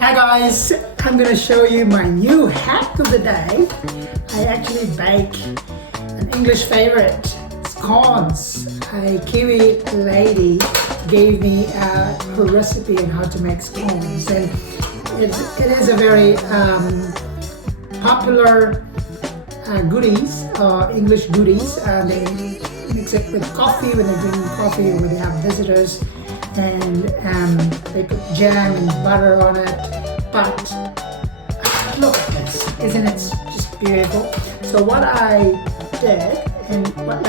Hi guys, I'm going to show you my new hack of the day. I actually bake an English favorite, scones. A Kiwi lady gave me her recipe on how to make scones, and it is a very popular goodies, English goodies. They mix it with coffee when they're drinking coffee or when they have visitors, and they put jam and butter on it. But look at this, isn't it just beautiful? So what I did, and what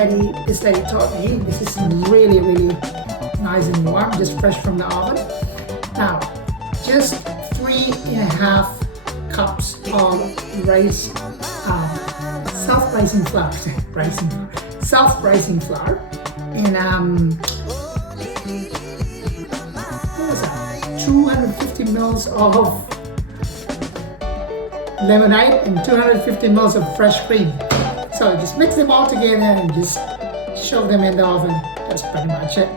this lady taught me, this is really nice and warm, just fresh from the oven. Now, just 3.5 cups of self-rising flour, self-rising flour, and 250 mils of lemonade and 250 mils of fresh cream. So just mix them all together and just shove them in the oven. That's pretty much it.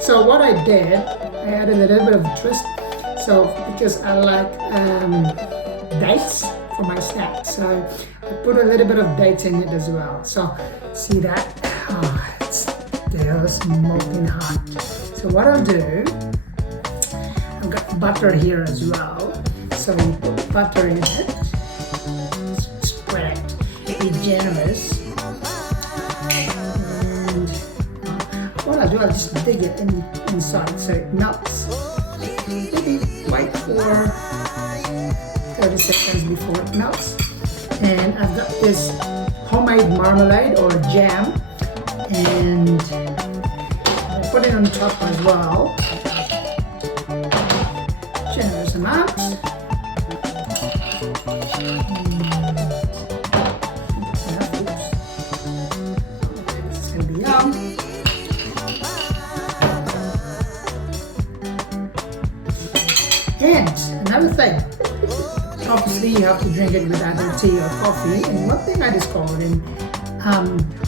So what I did, I added a little bit of a twist. So because I like dates for my snack, so I put a little bit of dates in it as well. So see that? Oh, it's still smoking hot. So what I'll do, I've got butter here as well. So you put butter in it, spread it, be generous. And what I'll do, I'll just dig it inside so it melts. Maybe wait for 30 seconds before it melts. And I've got this homemade marmalade or jam, and I'll put it on top as well. Generous amount. This is going to be yum. And another thing, obviously you have to drink it with either tea or coffee. And one thing I discovered, and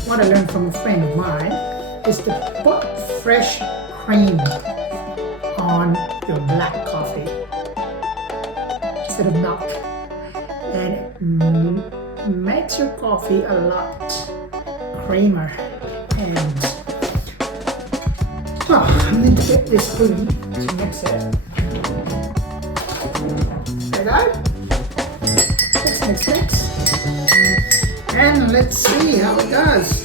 what I learned from a friend of mine, is to put fresh cream on your black coffee instead of milk, and it makes your coffee a lot creamer. And I need to get this spoon to mix it. There we go. Mix. And let's see how it goes.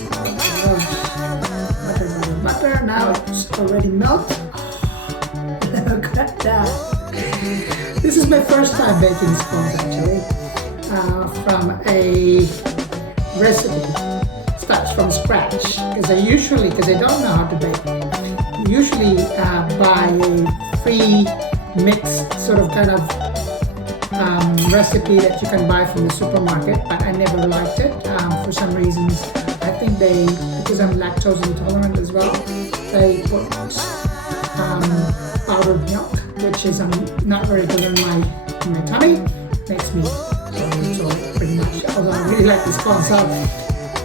Butter. Now it's already melted. Look at that. This is my first time baking scones actually, from a recipe. Starts from scratch, because I don't know how to bake. Usually buy a free mix sort of kind of recipe that you can buy from the supermarket, but I never liked it for some reasons. I think because I'm lactose intolerant as well, they put powdered milk, which is not very good in my tummy. Makes me so pretty much, although I really like this concept.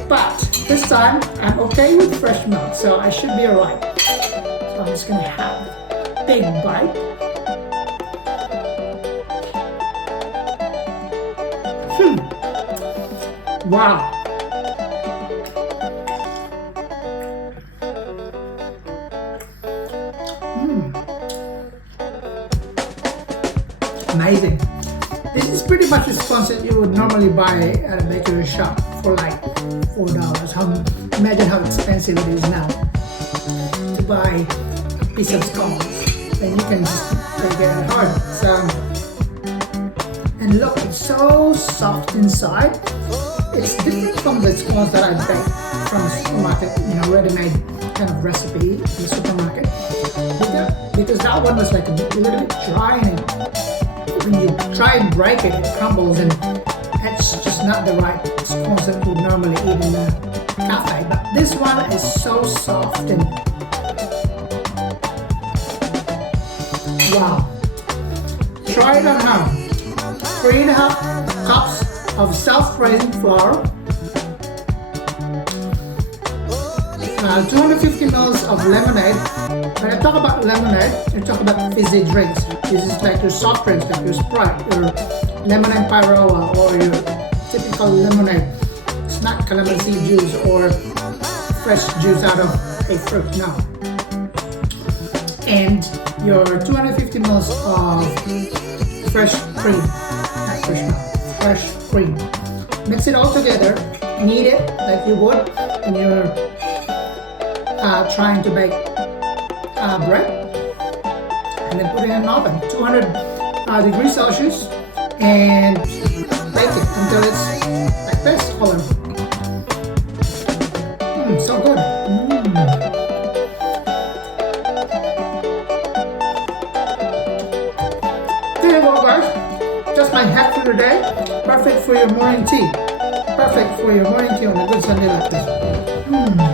But this time I'm okay with fresh milk, so I should be alright. So I'm just gonna have a big bite. Wow. Amazing. This is pretty much the scones that you would normally buy at a bakery shop for like $4. Imagine how expensive it is now to buy a piece of scones. Then you can just bake it at home. So, and look, it's so soft inside. It's different from the scones that I bake from the supermarket, ready-made kind of recipe in the supermarket. Because that one was like a little bit dry, and when you try and break it, it crumbles, and that's just not the right scones that you would normally eat in a cafe. But this one is so soft and wow. Try it at home. 3.5 cups of self-rising flour, 250 ml of lemonade. When I talk about lemonade, I talk about fizzy drinks. This is like your soft drinks, like your Sprite, your lemonade pyroa, or your typical lemonade. It's not calamansi juice or fresh juice out of a fruit, no. And your 250 ml of fresh cream, not fresh milk, fresh cream. Mix it all together, knead it like you would when you're trying to bake bread, and then put it in an oven, 200 degrees Celsius, and bake it until it's like this color. So good. There you go, guys. Just my hack for the day. Perfect for your morning tea. Perfect for your morning tea on a good Sunday like this.